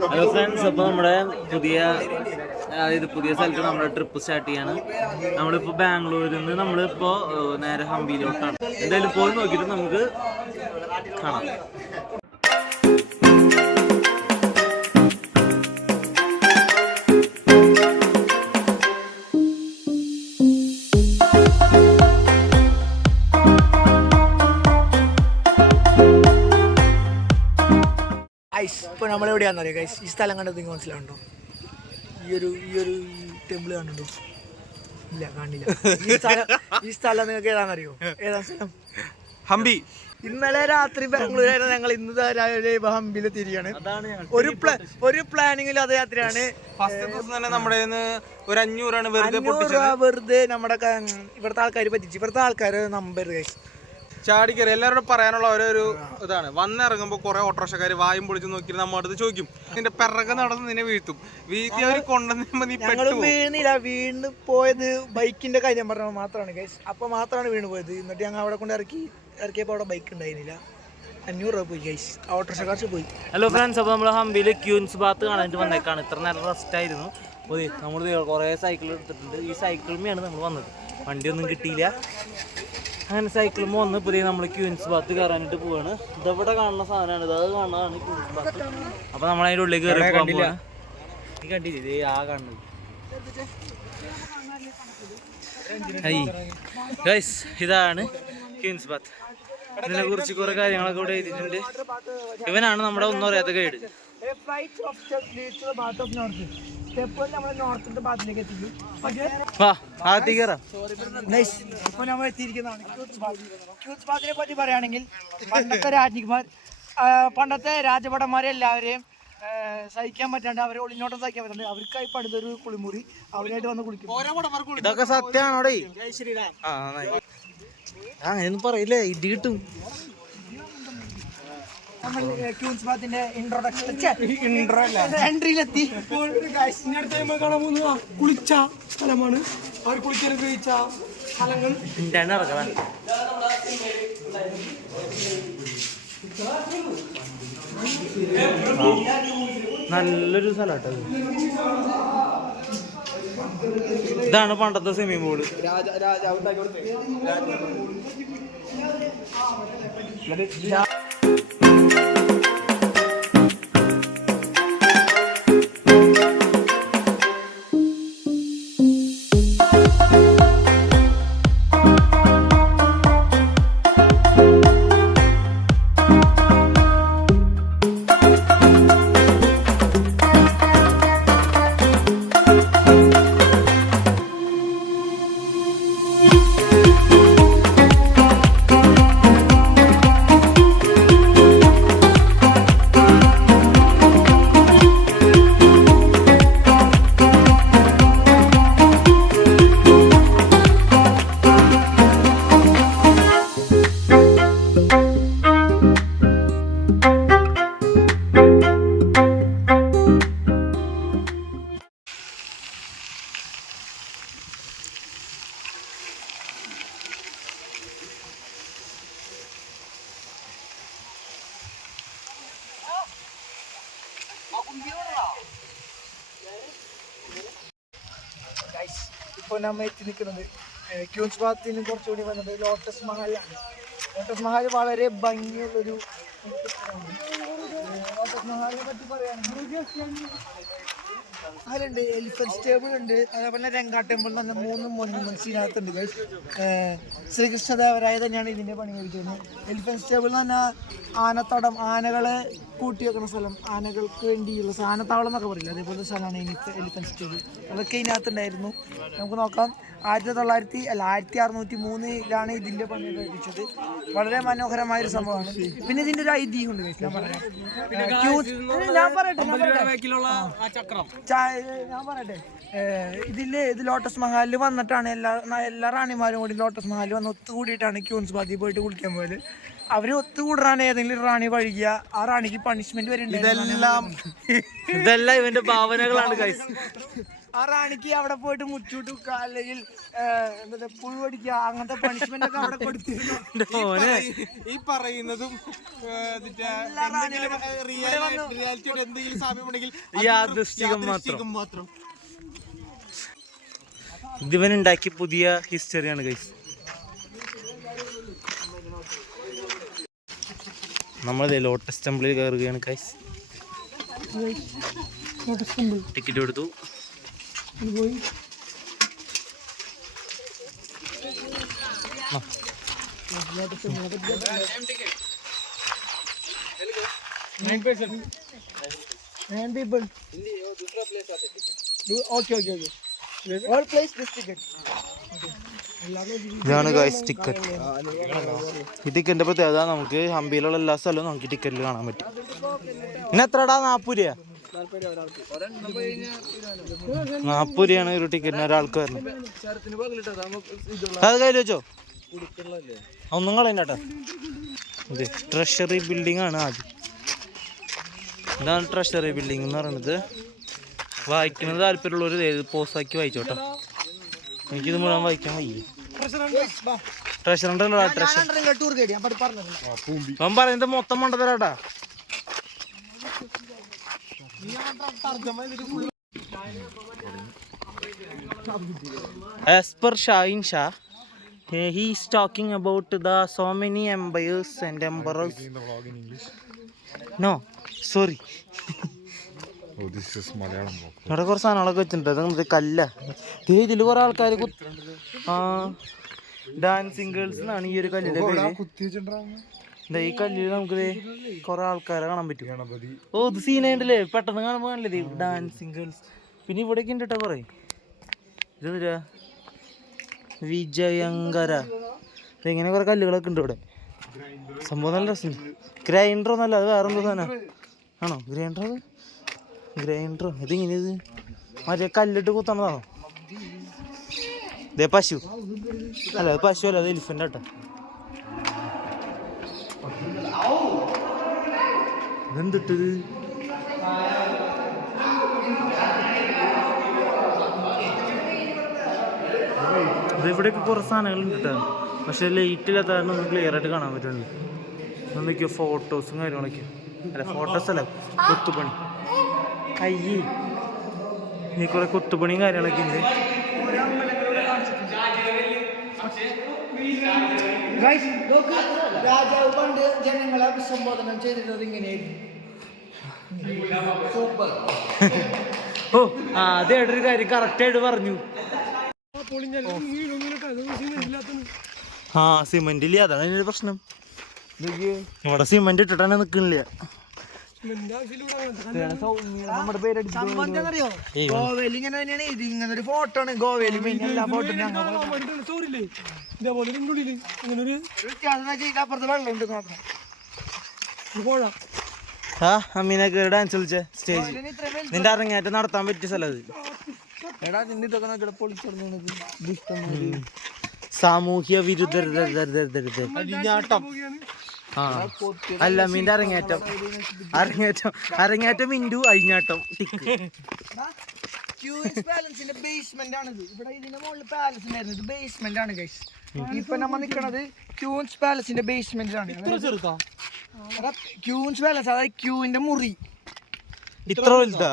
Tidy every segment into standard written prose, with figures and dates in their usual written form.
Hello friends, അപ്പോൾ നമ്മുടെ പുതിയ സ്ഥലത്ത് നമ്മുടെ ട്രിപ്പ് സ്റ്റാർട്ട് ചെയ്യാണ്. നമ്മളിപ്പോൾ ബാംഗ്ലൂരിൽ നിന്ന് നമ്മളിപ്പോൾ നേരെ ഹംപിയിലോട്ടാണ്. എന്തായാലും പോയി നോക്കിയിട്ട് നമുക്ക് കാണാം. ഇപ്പോൾ നമ്മളെവിടെയാണെന്ന് അറിയാം ഗൈസ്. ഈ സ്ഥലം കണ്ടത് നിങ്ങൾക്ക് മനസ്സിലാവുണ്ടോ? ഈ ഒരു ടെമ്പിൾ കാണുന്നുണ്ടോ? ഇല്ല, കാണില്ല. ഈ സ്ഥലം നിങ്ങൾക്ക് ഏതാണെന്നറിയോ? ഏതാ സ്ഥലം? ഹംപി. ഇന്നലെ രാത്രി ബാംഗ്ലൂരായിരുന്നു ഞങ്ങൾ, ഇന്ന് രാവിലെ ഹംപിയിൽ തിരിയാണ്. ഒരു പ്ലാനിങ്ങിൽ അത് യാത്രയാണ്. ഫസ്റ്റ് ദിവസം തന്നെ നമ്മുടെ ഒരു 500 വെറുതെ നമ്മുടെ ഇവിടുത്തെ ആൾക്കാർ പറ്റിച്ച്. ഇവിടുത്തെ ആൾക്കാർ നമ്പർ ഗൈസ് ചാടിക്കറി. എല്ലാവരോടും പറയാനുള്ള ഒരു ഇതാണ്, വന്നിറങ്ങുമ്പോൾ കുറെ ഓട്ടോറിക്ഷക്കാർ വായും പൊളിച്ച് നോക്കിയിട്ട് നമ്മുടെ അടുത്ത് ചോദിക്കും, നിന്റെ പിറകെ നടന്ന് നിന്നെ വീഴ്ത്തും. വീഴ്ത്തി അവർ വീണില്ല. വീണ് പോയത് ബൈക്കിന്റെ കാര്യം പറഞ്ഞാൽ മാത്രമാണ് ഗൈസ്. അപ്പൊ മാത്രമാണ് വീണ് പോയത്. എന്നിട്ട് ഞങ്ങൾ അവിടെ കൊണ്ട് ഇറക്കിയപ്പോൾ അവിടെ ബൈക്ക് ഉണ്ടായിരുന്നില്ല. 500 രൂപ പോയി ഗൈസ്, ഓട്ടോറിക്ഷക്കാർ പോയി. ഹലോ ഫ്രണ്ട്സ്, അപ്പോൾ നമ്മൾ ഹംപിയിൽ ക്യൂൻസ് ബാത്ത് കാണാനായിട്ട് വന്നേക്കാണ്. ഇത്ര നേരം റെസ്റ്റ് ആയിരുന്നു. നമ്മൾ കുറേ സൈക്കിൾ എടുത്തിട്ടുണ്ട്. ഈ സൈക്കിളിന്മേയാണ് നമ്മൾ വന്നത്. വണ്ടിയൊന്നും കിട്ടിയില്ല. അങ്ങനെ സൈക്കിളും വന്ന് പുതിയ നമ്മൾ ക്യൂൻസ് ബാത്ത് കയറാനായിട്ട് പോവാണ്. ഇതെവിടെ കാണുന്ന സാധനമാണ്, ഇത് അത് കാണുന്നതാണ് ക്യൂൻസ് ബാത്ത്. അപ്പോൾ നമ്മൾ അതിൻ്റെ ഉള്ളിൽ കയറി പോകാൻ പോവാണ്. നീ കണ്ടില്ലേ ആ കാണുന്നത്? ഗൈസ്, ഇതാണ് ക്യൂൻസ് ബാത്ത്. ഇതിനെ കുറിച്ച് കുറെ കാര്യങ്ങളൊക്കെ ഇവിടെ എഴുതിയിട്ടുണ്ട്. ഇവനാണ് നമ്മുടെ ഒന്നും അറിയാത്ത ഗൈഡ്. പറ്റി പറയുകയാണെങ്കിൽ പണ്ടത്തെ രാജഭടന്മാരെ എല്ലാവരെയും സഹിക്കാൻ പറ്റാണ്ട്, അവരെ ഒളിഞ്ഞോട്ടം സഹിക്കാൻ പറ്റാണ്ട് അവർക്കായി പണിതൊരു കുളിമുറി, അവരായിട്ട് വന്ന് കുളിക്കും. ഇതൊക്കെ സത്യമാണോടെ? അങ്ങനെയൊന്നും പറയില്ലേ, ഇടി കിട്ടും. എൻട്രിയിലെത്തി. കുളിച്ച സ്ഥലമാണ്. അവർ കുളിക്കാൻ ഉപയോഗിച്ച സ്ഥലങ്ങൾ നല്ലൊരു സ്ഥലമാട്ടോ. ഇതാണ് പണ്ടത്തെ സ്വിമ്മിംഗ് പൂള്. ഇപ്പോൾ നമ്മൾ എത്തി നിൽക്കുന്നത് ക്യൂൻസ് ബാത്തിന് കുറച്ചുകൂടി വന്നത് ലോട്ടസ് മഹലാണ്. ലോട്ടസ് മഹൽ വളരെ ഭംഗിയുള്ളൊരു ലോട്ടസ് മഹലിനെ പറ്റി പറയുകയാണെങ്കിൽ അതിലുണ്ട് എലിഫന്റ് സ്റ്റേബിൾ ഉണ്ട്, അതേപോലെ രംഗാ ടെമ്പിൾ എന്ന് പറഞ്ഞ 3 മോണ്യുമെന്റ്സ് ഇതിനകത്തുണ്ട്. ശ്രീകൃഷ്ണദേവരായ തന്നെയാണ് ഇതിൻ്റെ പണി കഴിക്കുന്നത്. എലിഫന്റ് സ്റ്റേബിൾ എന്ന് പറഞ്ഞാൽ ആനത്തടം, ആനകളെ കൂട്ടി വെക്കുന്ന സ്ഥലം, ആനകൾക്ക് വേണ്ടിയുള്ള ആനത്താവളം എന്നൊക്കെ പറയില്ല, അതേപോലെ സ്ഥലമാണ് എലിഫന്റ് സ്റ്റേബിൾ. അതൊക്കെ ഇതിനകത്തുണ്ടായിരുന്നു. നമുക്ക് നോക്കാം. 1603 ഇതിൻ്റെ പണി കഴിപ്പിച്ചത്. വളരെ മനോഹരമായൊരു സംഭവമാണ്. പിന്നെ ഇതിൻ്റെ ഒരു ഐതിഹ്യമുണ്ട്. ഞാൻ പറയട്ടെ, ഇത് ലോട്ടസ് മഹാലിൽ വന്നിട്ടാണ് എല്ലാ റാണിമാരും കൂടി ലോട്ടസ് മഹാലിൽ വന്ന് ഒത്തുകൂടിയിട്ടാണ് ക്യൂൻസ് ബാത്തിൽ പോയിട്ട് കുളിക്കാൻ പോയത്. അവർ ഒത്തുകൂടാൻ ഏതെങ്കിലും റാണി വഴിയ ആ റാണിക്ക് പണിഷ്മെന്റ് വരുന്നുണ്ട്. ഇതെല്ലാം ഇവന്റെ ഭാവനകളാണ് ഗൈസ്. ആ റാണിക്ക് അവിടെ പോയിട്ട് മുച്ചൂട്ട് വെക്കുക അല്ലെങ്കിൽ എന്താ പുഴു അടിക്കുക അങ്ങനത്തെ പണിഷ്മെന്റ് ഒക്കെ അവിടെ കൊടുത്തിരുന്നു. ഈ പറയുന്നതും റിയാലിറ്റിയോട് എന്തെങ്കിലും സാമ്യമുണ്ടെങ്കിൽ യാദൃശ്ചികം മാത്രം. ഇതിവനുണ്ടാക്കിയ പുതിയ ഹിസ്റ്ററിയാണ് ഗൈസ്. നമ്മളിതേ ലോട്ടസ് ടെമ്പിളിൽ കയറുകയാണ് ഗൈസ്. ടിക്കറ്റ് എടുത്തു. ഇതാണ് ഗൈസ് ടിക്കറ്റ്. ഈ ടിക്കറ്റിന്റെ പ്രത്യേകത നമുക്ക് ഹംപിയിലുള്ള എല്ലാ സ്ഥലവും നമുക്ക് ടിക്കറ്റിൽ കാണാൻ പറ്റും. ഇന്ന് എത്രടാ? 40 രൂപ. 40 രൂപയാണ് ഒരു ടിക്കറ്റിന് ഒരാൾക്ക് വരുന്നത്. അത് കയ്യിൽ വെച്ചോ, ഒന്നും കളയണ്ടാ. ഇത് ട്രഷറി ബിൽഡിംഗ് ആണ് ആദ്യം. ഇതാണ് ട്രഷറി ബിൽഡിംഗ് എന്ന് പറയുന്നത്. വായിക്കുന്നത് താല്പര്യമുള്ളവർ പോസ്റ്റാക്കി വായിച്ചോട്ടോ. എനിക്കിത് മുഴുവൻ വായിക്കാൻ വയ്യ. ട്രഷറുണ്ട് അവൻ പറയുന്നത് മൊത്തം മണ്ടത്തരാട്ടാ. As per Shahin Shah, he is talking about the so many empires and emperors. No, sorry. ഇവിടെ കുറച്ച് സാധനങ്ങളൊക്കെ വെച്ചിട്ടുണ്ട്. അത് കല്ല. ഇതിൽ കുറെ ആൾക്കാർ ഡാൻസിങ് ഗേൾസ് എന്നാണ് ഈ ഒരു കല്ലിന്റെ പേര്. ഈ കല്ലിൽ നമുക്ക് കുറെ ആൾക്കാരെ കാണാൻ പറ്റും. ഓ ഇത് സീനുണ്ടല്ലേ, പെട്ടെന്ന് കാണുമ്പോൾ കാണില്ലേ ഡാൻസിങ് ഗേൾസ്. പിന്നെ ഇവിടേക്ക് ഉണ്ട് കേട്ടോ കുറെ. ഇതെന്താ വിജയങ്കര. ഇങ്ങനെ കുറെ കല്ലുകളൊക്കെ ഉണ്ട് ഇവിടെ. സംഭവം നല്ല രസമുണ്ട്. ഗ്രൈൻഡർ ഒന്നല്ല, അത് വേറെ എന്തോ സാധനം ആണോ? ഗ്രൈൻഡറോ? ഇതിങ്ങനെ ഇത് മറ്റേ കല്ലിട്ട് കുത്തണതാണോ? ഇതേ പശു അല്ല, അത് പശു അല്ല, അത് എലിഫന്റ് ആട്ടോ. ഇതെന്തിട്ടത്? ഇവിടെയൊക്കെ കുറേ സാധനങ്ങളുണ്ട് കേട്ടോ. പക്ഷെ ലൈറ്റ് ഇല്ലാത്ത കാരണം ഒന്ന് ക്ലിയർ ആയിട്ട് കാണാൻ പറ്റുന്നുണ്ട്. എന്തൊക്കെയോ ഫോട്ടോസും കാര്യങ്ങളൊക്കെ. അല്ല ഫോട്ടോസ് അല്ല, കൊത്തുപണി. അയ്യേ, ഇനി കുറെ കൊത്തുപണിയും കാര്യങ്ങളൊക്കെ ഉണ്ട്. രാജാവ് പണ്ട് ജനങ്ങളെ അഭിസംബോധന ചെയ്തിരുന്നത് ഇങ്ങനെയായിരുന്നു. ഓ അതേട്ടൊരു കാര്യം കറക്റ്റായിട്ട് പറഞ്ഞു. ആ സിമെന്റ് ഇല്ല, അതാണ് അതിനൊരു പ്രശ്നം. ഇവിടെ സിമെന്റ് ഇട്ടിട്ടാണ് നിൽക്കണില്ല. ഗോവയിൽ ഇങ്ങനെ തന്നെയാണ്. ഇത് ഇങ്ങനെ ഒരു ഫോട്ടോ ആണ് ഗോവയിൽ. പിന്നെ എല്ലാ ഫോട്ടോ അപ്പുറത്ത് വെള്ളമുണ്ട് മാത്രം. ആ അമ്മീനൊക്കെ ഡാൻസ് കളിച്ച സ്റ്റേജ് നിന്റെ അരങ്ങേറ്റം നടത്താൻ പറ്റിയ സ്ഥലം അത്. എടാ നിന്നെ ഇതൊക്കെ നോക്കിയിട്ട് പൊളിച്ചോടുന്നു. സാമൂഹ്യ വിരുദ്ധ ആ അല്ല മീൻ്റെ അരങ്ങേറ്റം മിൻഡു അഴിഞ്ഞാട്ടം. ക്യൂൻസ് പാലസിന്റെ ബേസ്മെന്റ് ആണിത്. ഇവിടെ ഇതിന്റെ മുകളിൽ പാലസ് ഉണ്ടായിരുന്നു. ഇത് ബേസ്മെന്റ് ആണ് ഗൈസ്. ഇപ്പൊ നമ്മ നിക്കണത് ക്യൂൻസ് പാലസിന്റെ ബേസ്മെന്റിലാണ്. ക്യൂൻസ് പാലസ് അതായത് ക്യൂവിന്റെ മുറി. ഇത്ര വലുതാ?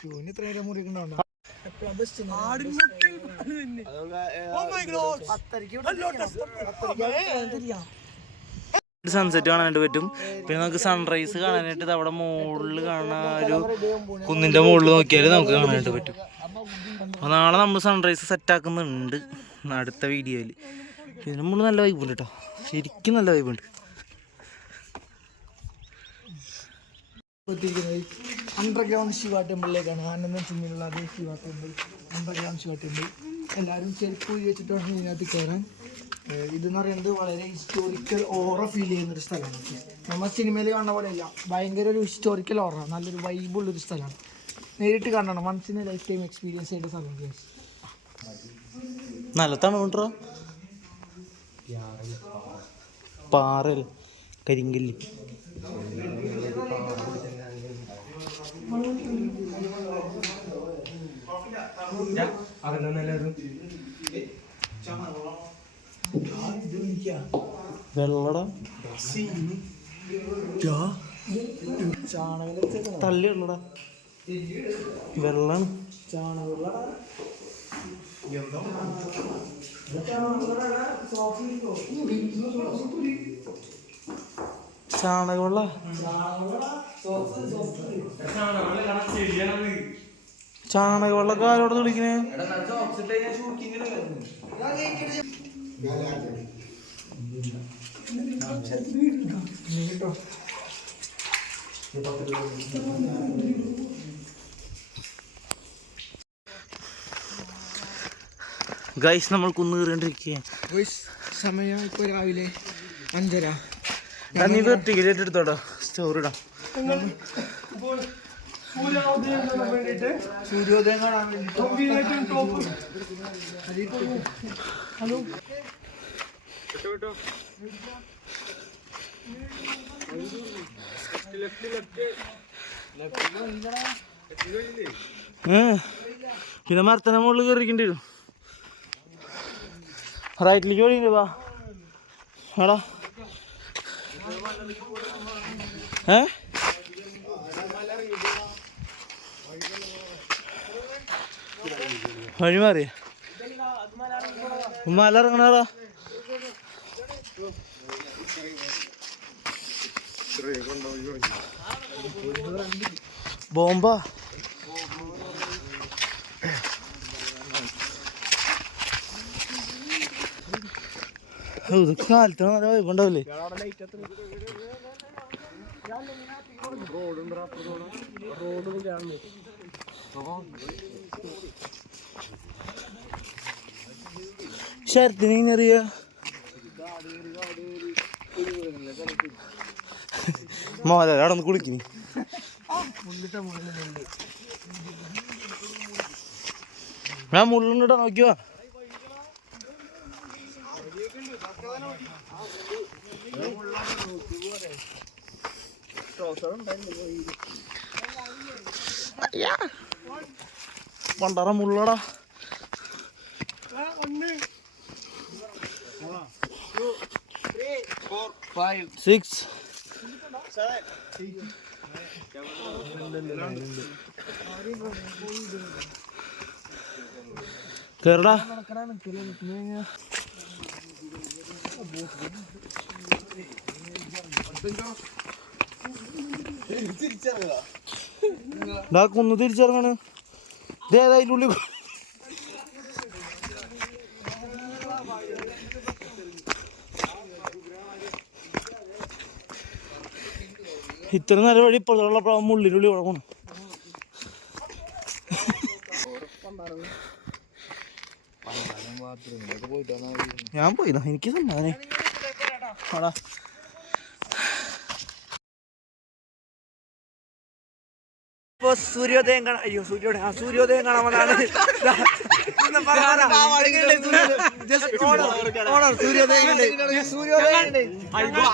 ക്യൂവിന് ഇത്ര വലിയ മുറി ഉണ്ടാവും. സൺസെറ്റ് കാണാനായിട്ട് പറ്റും. പിന്നെ നമുക്ക് സൺറൈസ് കാണാനായിട്ട് അവിടെ മുകളിൽ കാണുന്ന ഒരു കുന്നിന്റെ മുകളിൽ നോക്കിയാൽ നമുക്ക് കാണാനായിട്ട് പറ്റും. അപ്പോൾ നാളെ നമ്മൾ സൺറൈസ് സെറ്റാക്കുന്നുണ്ട് അടുത്ത വീഡിയോയിൽ. ഇതിന് മുകളിൽ നല്ല വൈബുണ്ട് കേട്ടോ, ശരിക്കും നല്ല വൈബുണ്ട്. അണ്ടർഗ്രൗണ്ട് ശിവ ടെമ്പിളിലേക്കാണ്. ആനന്ദം സിംഗിലുള്ള അതേ Shiva temple, underground Shiva temple. എല്ലാവരും ചെരുപ്പ് വെച്ചിട്ടാണ് ഇതിനകത്ത് കയറാൻ. ഇതെന്ന് പറയുന്നത് വളരെ ഹിസ്റ്റോറിക്കൽ ഓറ ഫീൽ ചെയ്യുന്നൊരു സ്ഥലമാണ്. നമ്മൾ സിനിമയിൽ കാണുന്ന പോലെയല്ല, ഭയങ്കര ഒരു ഹിസ്റ്റോറിക്കൽ ഓറ, നല്ലൊരു വൈബുള്ളൊരു സ്ഥലമാണ്. നേരിട്ട് കാണണം, once in a lifetime experience ചെയ്ത സ്ഥലം. നല്ല തണുണ്ടോ? പാറൽ കരിങ്കല്ല്. വെള്ളട തള്ളിയുള്ളടാ വെള്ളാണ് ചാണകവെള്ള ചാണകവെള്ളൊക്കെ ആരോട് വിളിക്കണേ? ഗൈസ് നമ്മൾ കുന്നു കയറിണ്ടിരിക്കുകയാണ്. സമയം ഇപ്പൊ രാവിലെ 5:30. നീ ടിക്കറ്റ് എടുത്തോട്ടോ, സ്റ്റോറി ഇടാം. സൂര്യോദയം കാണാൻ വേണ്ടി. ഹലോ പിന്നെ മരത്തന മുകളിൽ കയറിക്കേണ്ടി വരും. റൈറ്റിലേക്ക് വഴിയുണ്ട്. വാ എടാ. വഴി മാറിയ മല ഇറങ്ങണടാ. ബോംബാ. ഇതൊക്കെ കാലത്താണ് നല്ല വൈബുണ്ടാവില്ലേ? ശരത്തിന് ഇങ്ങറിയ മോല അവിടെ ഒന്ന് കുളിക്കുന്നു. ഞാൻ മുള്ളുണ്ടിട്ടാ നോക്കിയോ. പണ്ടറ മുള്ളടാ. 5 6 കേരള. കുന്ന് തിരിച്ചിറങ്ങാണ്. ഇതേതായാലും ഇത്ര നേരം വഴി ഇപ്പോഴുള്ള മുള്ളിനുള്ളി കുഴപ്പമാണ്. ഞാൻ പോയില്ല, എനിക്ക് സമ്മാനേ ആടാ. ഇപ്പൊ സൂര്യോദയം കാണാൻ, അയ്യോ സൂര്യോദയം കാണാമെന്നാണ്.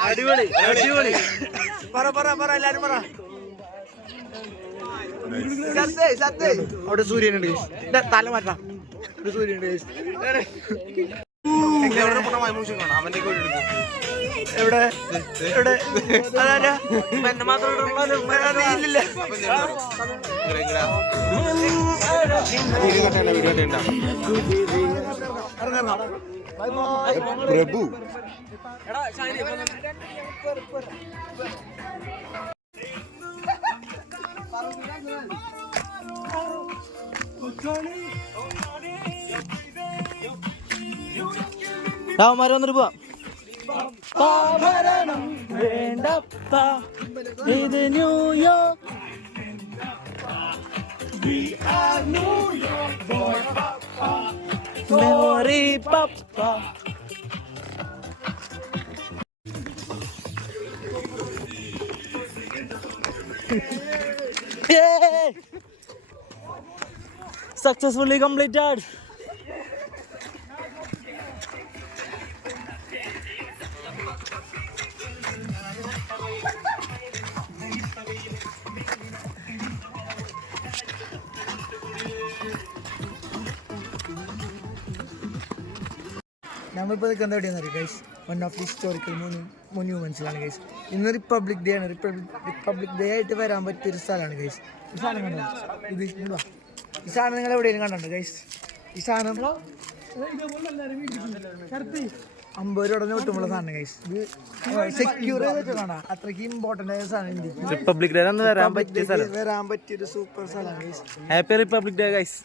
അടിപൊളി അടിപൊളി. പറ എല്ലാരും പറ. അവിടെ സൂര്യനുണ്ട്. തല മാറ്റാം. സൂര്യനുണ്ട്. എവിടെ എവിടെ എന്നെ മാത്രം ഇല്ലില്ല. പ്രഭു രാവന്മാര് വന്നിട്ട് പോവാം. വേണ്ടപ്പ ഇത് ന്യൂയോർക്ക്. മെമ്മറി പപ്പ. Successfully completed. നമ്മളിപ്പോൾ നിൽക്കുന്നത് എവിടെയാണെന്ന് അറിയാം guys, one of the historical മൊന്യൂമെന്റ്സിലാണ് ഗൈസ്. ഇന്ന് റിപ്പബ്ലിക് ഡേ ആണ്. റിപ്പബ്ലിക് ഡേ ആയിട്ട് വരാൻ പറ്റിയൊരു സ്ഥലമാണ് ഗൈസ്. ഈ സാധനം കണ്ടോ? ഈ സാധനം നിങ്ങൾ എവിടെയെങ്കിലും കണ്ടോ ഗൈസ്? ഈ സാധനം 50 രൂപ നോട്ടുമുള്ള സാധനം ഗൈസ്. ഇത് സെക്യൂർ ചെയ്തിട്ട് കാണാം, അത്രയ്ക്ക് ഇമ്പോർട്ടൻ്റ് ആയ സാധനം ഇന്ത്യക്ക്. റിപ്പബ്ലിക് ഡേ വരാൻ പറ്റിയ സ്ഥലം, വരാൻ പറ്റിയൊരു സൂപ്പർ സ്ഥലമാണ് guys. Happy republic day guys.